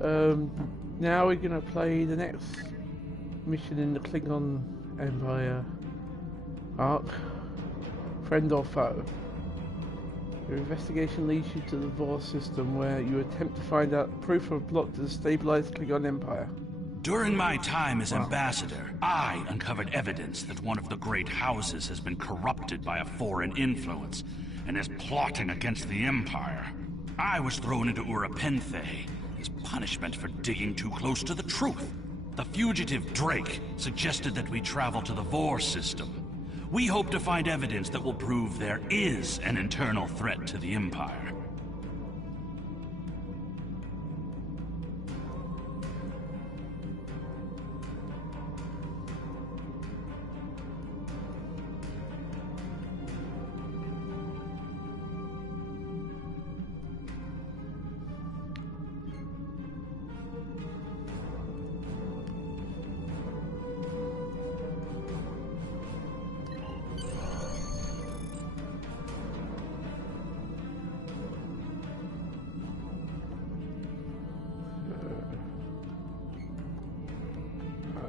Now we're gonna play the next mission in the Klingon Empire arc. Friend or foe. Your investigation leads you to the Vor system, where you attempt to find out proof of a plot to destabilize the Klingon Empire. During my time as ambassador, I uncovered evidence that one of the great houses has been corrupted by a foreign influence and is plotting against the Empire. I was thrown into Urapenthe as punishment for digging too close to the truth. The fugitive Drake suggested that we travel to the Vor system. We hope to find evidence that will prove there is an internal threat to the Empire.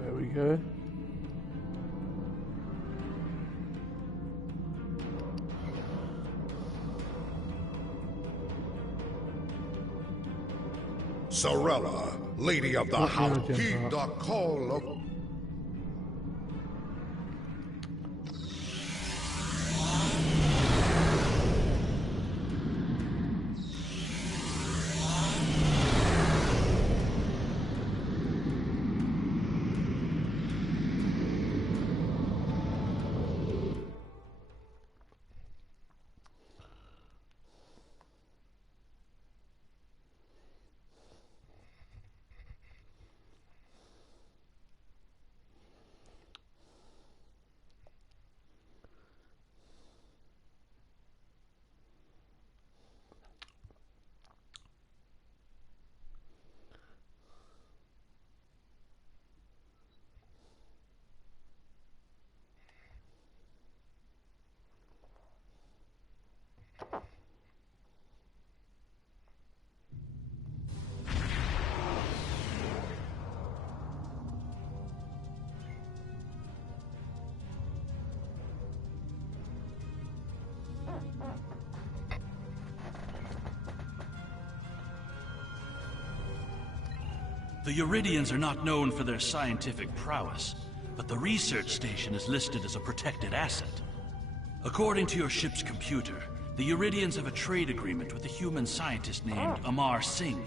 There we go. Sorella, Lady of the House, heed the call of... The Uridians are not known for their scientific prowess, but the research station is listed as a protected asset. According to your ship's computer, the Uridians have a trade agreement with a human scientist named Amar Singh.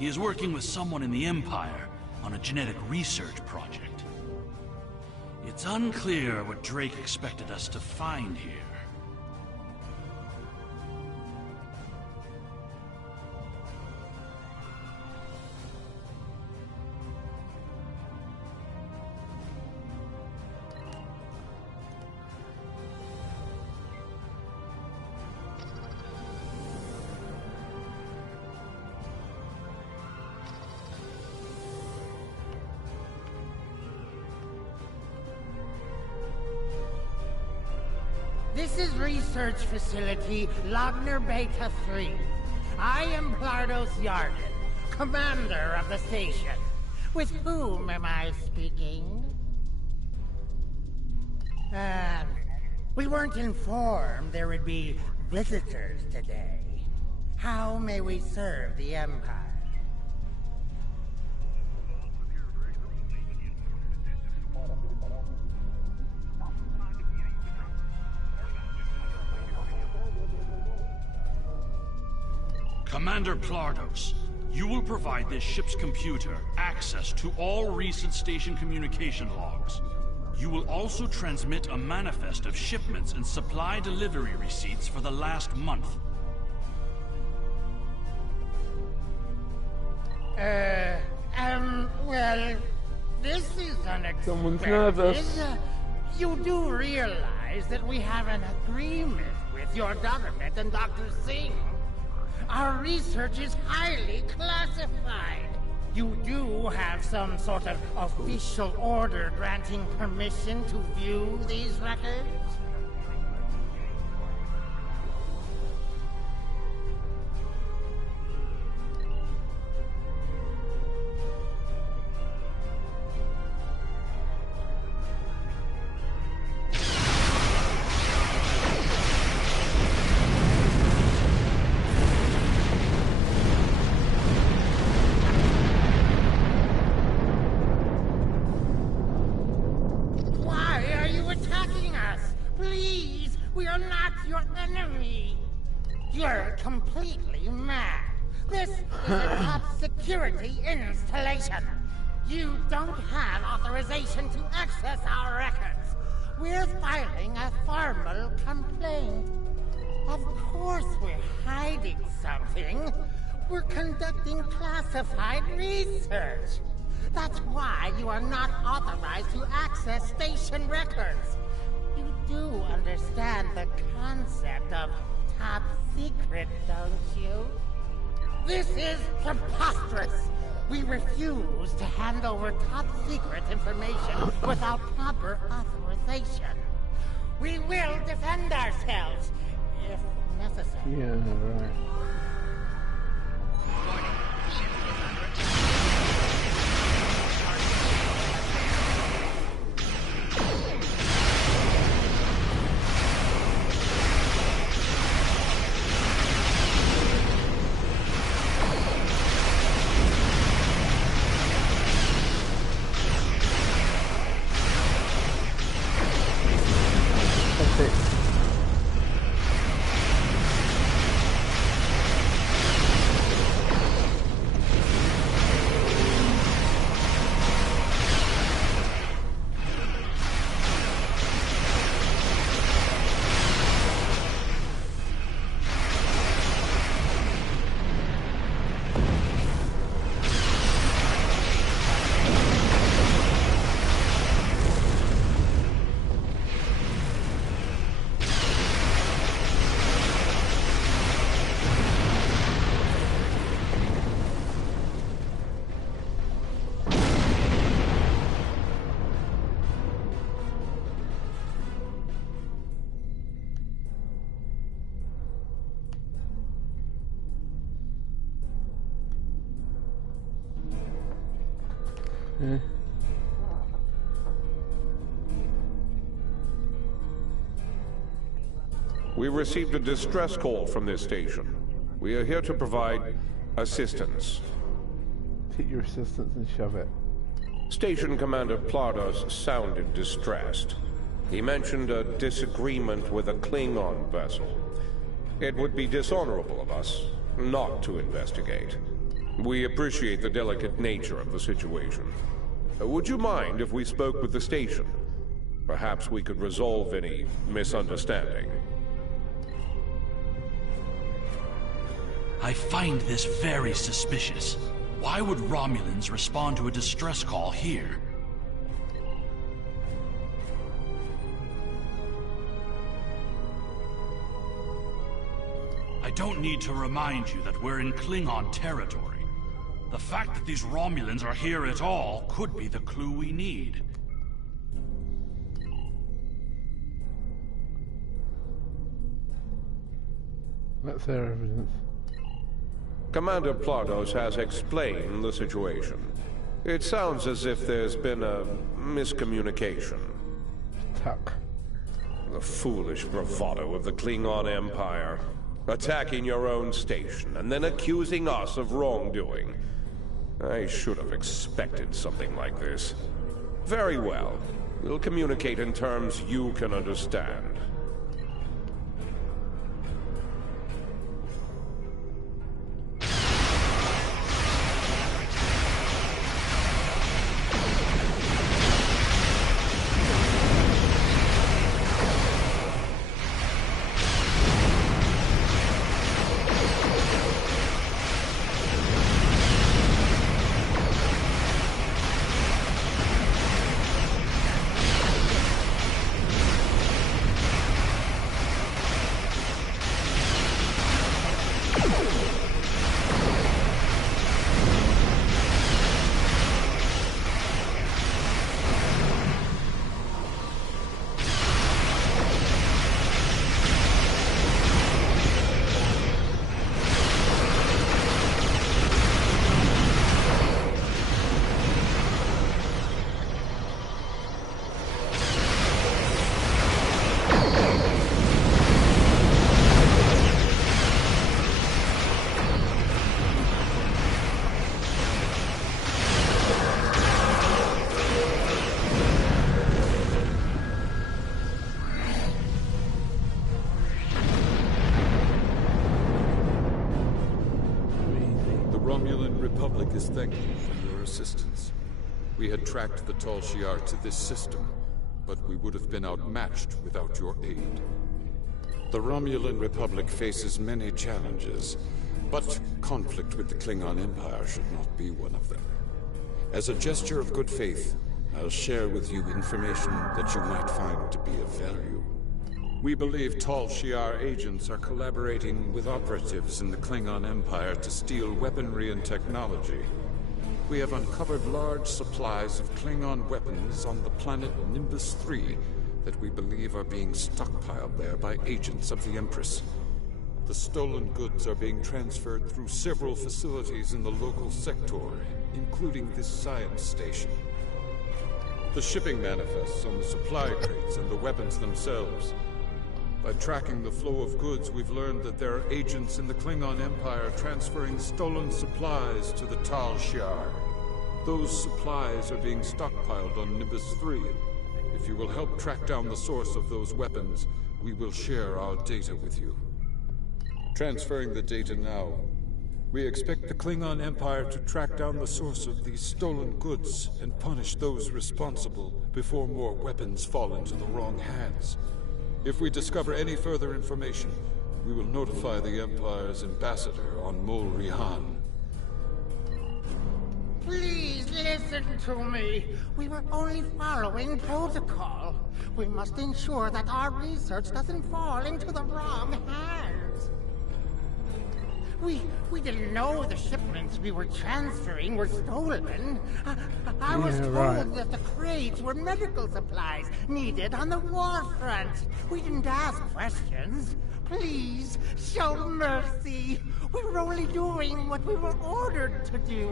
He is working with someone in the Empire on a genetic research project. It's unclear what Drake expected us to find here. This is Research Facility Logner Beta 3. I am Plardos Yarden, commander of the station. With whom am I speaking? We weren't informed there would be visitors today. How may we serve the Empire? Commander Plardos, you will provide this ship's computer access to all recent station communication logs. You will also transmit a manifest of shipments and supply delivery receipts for the last month. Well, this is unexpected. Someone's nervous. You do realize that we have an agreement with your government and Dr. Singh. Our research is highly classified. You do have some sort of official order granting permission to view these records? me. You're completely mad. This is a top security installation. You don't have authorization to access our records. We're filing a formal complaint. Of course we're hiding something. We're conducting classified research. That's why you are not authorized to access station records. You do understand the concept of top secret, don't you? This is preposterous. We refuse to hand over top secret information without proper authorization. We will defend ourselves if necessary. Yeah, right. Warning. Ship is under attack. That's it. Yeah. We received a distress call from this station. We are here to provide assistance. Take your assistance and shove it. Station Commander Plados sounded distressed. He mentioned a disagreement with a Klingon vessel. It would be dishonorable of us not to investigate. We appreciate the delicate nature of the situation. Would you mind if we spoke with the station? Perhaps we could resolve any misunderstanding. I find this very suspicious. Why would Romulans respond to a distress call here? I don't need to remind you that we're in Klingon territory. The fact that these Romulans are here at all could be the clue we need. That's their evidence. Commander Plados has explained the situation. It sounds as if there's been a miscommunication. Tuck. The foolish bravado of the Klingon Empire. Attacking your own station and then accusing us of wrongdoing. I should have expected something like this. Very well. We'll communicate in terms you can understand. Romulan Republic is thankful for your assistance. We had tracked the Tal Shiar to this system, but we would have been outmatched without your aid. The Romulan Republic faces many challenges, but conflict with the Klingon Empire should not be one of them. As a gesture of good faith, I'll share with you information that you might find to be of value. We believe Tal Shiar agents are collaborating with operatives in the Klingon Empire to steal weaponry and technology. We have uncovered large supplies of Klingon weapons on the planet Nimbus 3 that we believe are being stockpiled there by agents of the Empress. The stolen goods are being transferred through several facilities in the local sector, including this science station. The shipping manifests on the supply crates and the weapons themselves. By tracking the flow of goods, we've learned that there are agents in the Klingon Empire transferring stolen supplies to the Tal Shiar. Those supplies are being stockpiled on Nimbus 3. If you will help track down the source of those weapons, we will share our data with you. Transferring the data now. We expect the Klingon Empire to track down the source of these stolen goods and punish those responsible before more weapons fall into the wrong hands. If we discover any further information, we will notify the Empire's ambassador on Mol Rihan. Please listen to me. We were only following protocol. We must ensure that our research doesn't fall into the wrong hands. We didn't know the shipments we were transferring were stolen. I was told that the crates were medical supplies needed on the war front. We didn't ask questions. Please, show mercy. We were only doing what we were ordered to do.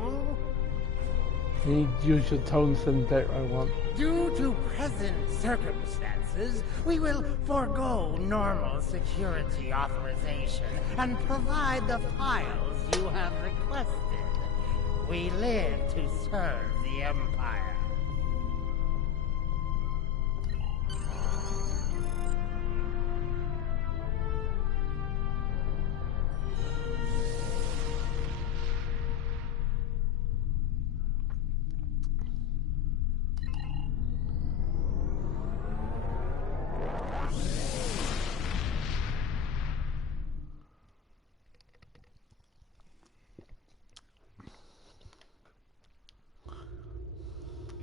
You need to use your tones and bit I want. Due to present circumstances, we will forego normal security authorization and provide the files you have requested. We live to serve the Empire.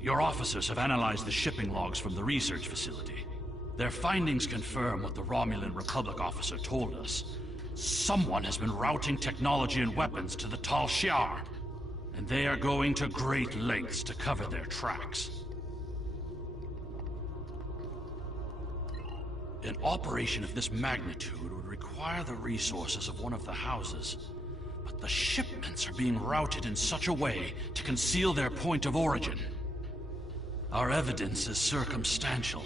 Your officers have analyzed the shipping logs from the research facility. Their findings confirm what the Romulan Republic officer told us. Someone has been routing technology and weapons to the Tal Shiar, and they are going to great lengths to cover their tracks. An operation of this magnitude would require the resources of one of the houses, but the shipments are being routed in such a way to conceal their point of origin. Our evidence is circumstantial.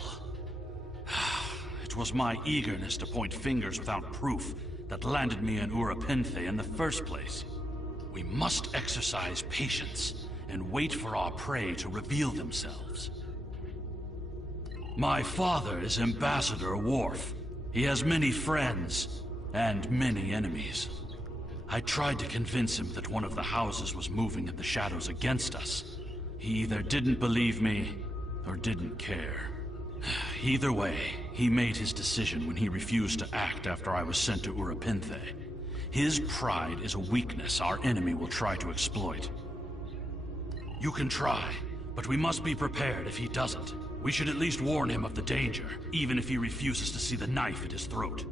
It was my eagerness to point fingers without proof that landed me in Urapinthe in the first place. We must exercise patience and wait for our prey to reveal themselves. My father is Ambassador Worf. He has many friends and many enemies. I tried to convince him that one of the houses was moving in the shadows against us. He either didn't believe me, or didn't care. Either way, he made his decision when he refused to act after I was sent to Urapinthe. His pride is a weakness our enemy will try to exploit. You can try, but we must be prepared if he doesn't. We should at least warn him of the danger, even if he refuses to see the knife at his throat.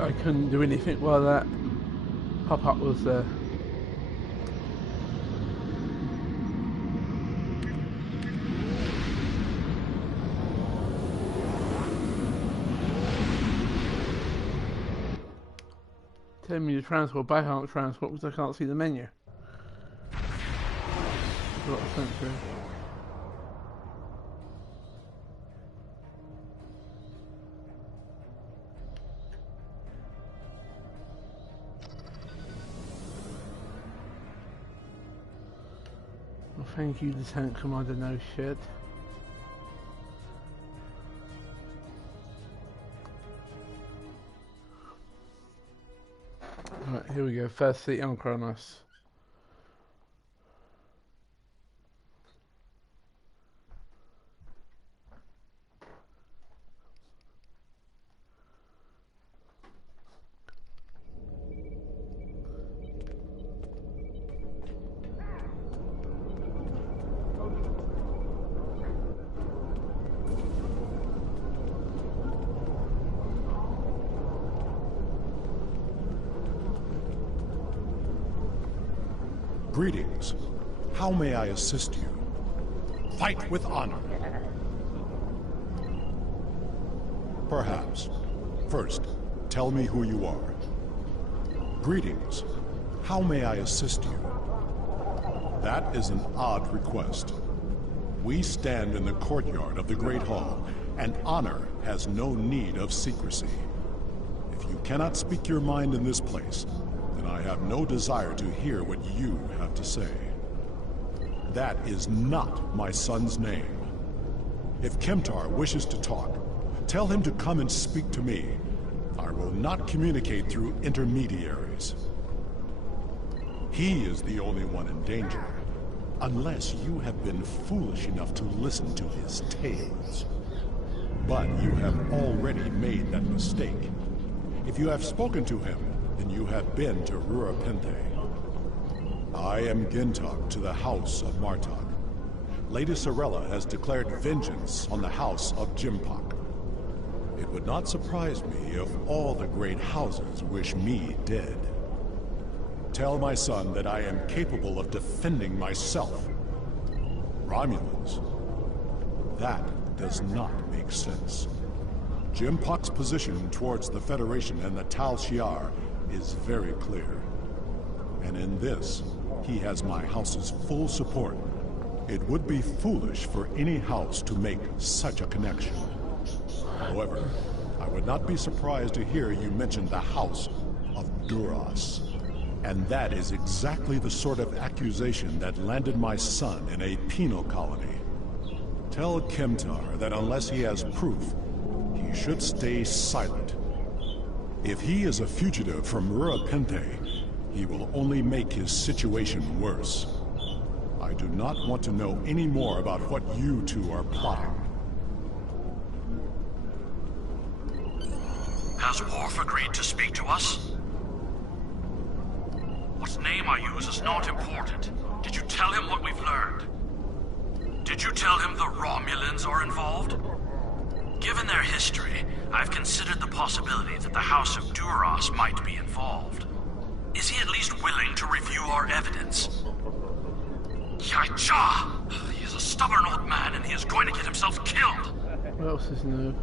I couldn't do anything while that pop-up was there. Tell me to transport, but I can't transport because I can't see the menu. a lot of sense here. Well, thank you, Lieutenant Commander No Shit. Right, here we go. First seat on Kronos. Greetings. How may I assist you? Fight with honor. Perhaps. First, tell me who you are. Greetings. How may I assist you? That is an odd request. We stand in the courtyard of the Great Hall, and honor has no need of secrecy. If you cannot speak your mind in this place, then I have no desire to hear what you have to say. That is not my son's name. If Kemtar wishes to talk, tell him to come and speak to me. I will not communicate through intermediaries. He is the only one in danger, unless you have been foolish enough to listen to his tales. But you have already made that mistake. If you have spoken to him, then you have been to Rurapente. I am Gintok to the House of Martok. Lady Sorella has declared vengeance on the House of Jimpak. It would not surprise me if all the great houses wish me dead. Tell my son that I am capable of defending myself. Romulans. That does not make sense. Jimpak's position towards the Federation and the Tal Shiar is very clear. And in this, he has my house's full support. It would be foolish for any house to make such a connection. However, I would not be surprised to hear you mention the House of Duras. And that is exactly the sort of accusation that landed my son in a penal colony. Tell Kemtar that unless he has proof, he should stay silent. If he is a fugitive from Rurapente, he will only make his situation worse. I do not want to know any more about what you two are plotting. Has Worf agreed to speak to us? What name I use is not important. Did you tell him what we've learned? Did you tell him the Romulans are involved? Given their history, I've considered the possibility that the House of Duras might be involved. Is he at least willing to review our evidence? Yaicha! He is a stubborn old man and he is going to get himself killed! What else is new?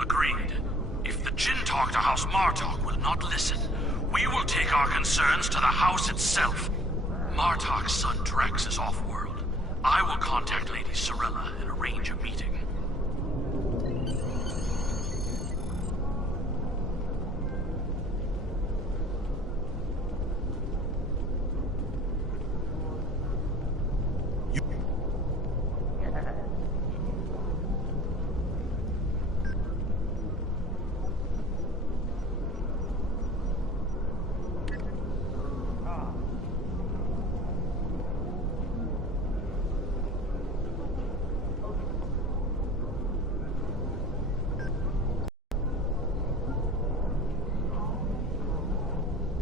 Agreed. If the Jinn talk to House Martok will not listen, we will take our concerns to the House itself. Martok's son Drex is off-world. I will contact Lady Sorella and arrange a meeting.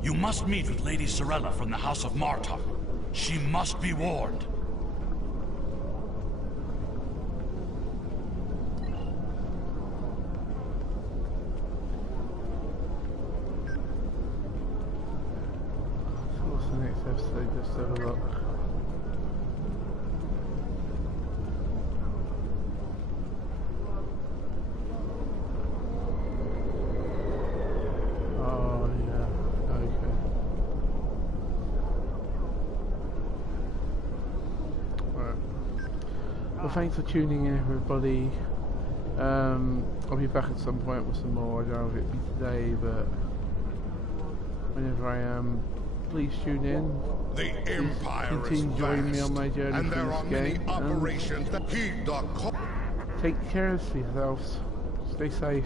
You must meet with Lady Sorella from the House of Martok. She must be warned. So what's the next episode? Just have a look. Well, thanks for tuning in, everybody. I'll be back at some point with some more. I don't know if it'll be today, but whenever I am, please tune in. The Empire is Continue joining me vast, on my journey and there through are this many game. operations that he.com. Take care of yourselves. Stay safe.